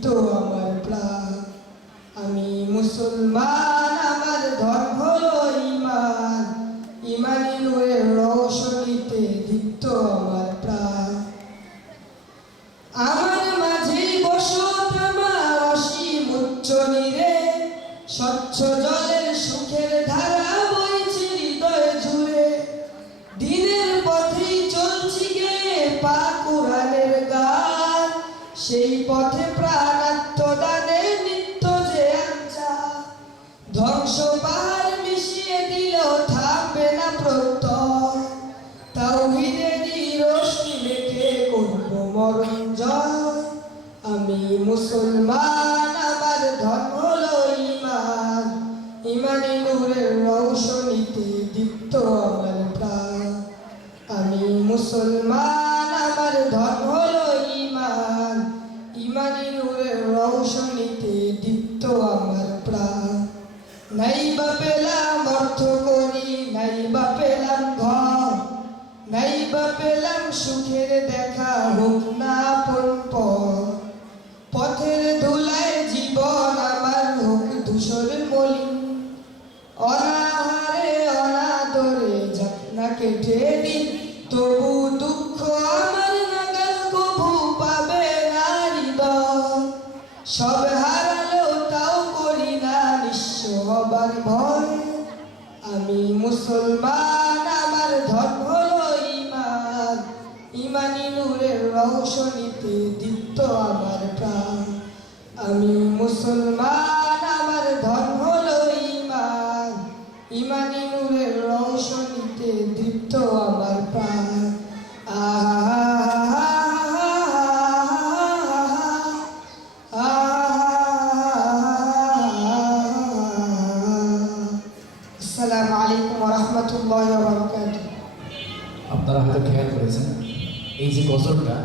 দীপ্ত আমার প্রাণ। আমি মুসলমান, আমার ধর্ম হলো ঈমান, ঈমানি নূরের রৌশনীতে দীপ্ত আমার প্রাণ। আমার মাঝেই বসত আমার অসীম উচ্চ নীরে, স্বচ্ছ জলের সুখের ধারা বইছে হৃদয় জুড়ে। দিনের পথেই চলছি গে পা কুরআনের গান, সেই পথে প্রাণ আত্মদানে নিত্য যে আঞ্জা। ধ্বংস পাহাড় মিশিয়ে দিলেও থাকবে না প্রত্যয়, তাওহীদেরই রোশনি মেখে করব মরণ জয়। আমি মুসলমান, আমার ধর্ম হলো ঈমান, ঈমানি নূরের রৌশনীতে দীপ্ত আমার প্রাণ। আমি মুসলমান, আমার ধর্ম হলো ঈমান, ঈমানি নূরের রৌশনীতে দীপ্ত আমার প্রাণ। নাই বা পেলাম অর্থ করি, নাই বা পেলাম ঘর, নাই বা পেলাম সুখের দেখা, হোক না আপন পর। পথের ধুলায় জীবন আমার হোক ধূসর মলিন, অনাহারে অনাদরে যাক না কেটে দিন, তবু দুঃখ আমার নাগাল কভু পাবে না হৃদয়। সব হারালেও তাও করি না নিঃস্ব হবার ভয়। আমি মুসলমান, আমার ধর্ম হলো ঈমান, ঈমানি নূরের রৌশনীতে দীপ্ত আমার প্রাণ। আমি মুসলমান, আমার ধর্ম হলো ঈমান, ঈমানি নূরের রৌশনীতে দীপ্ত আমার প্রাণ। আসসালামু আলাইকুম ওয়া রাহমাতুল্লাহি ওয়া বারাকাতুহু। আপনারা হয়তো খেয়াল করেছেন এই যে গজলটা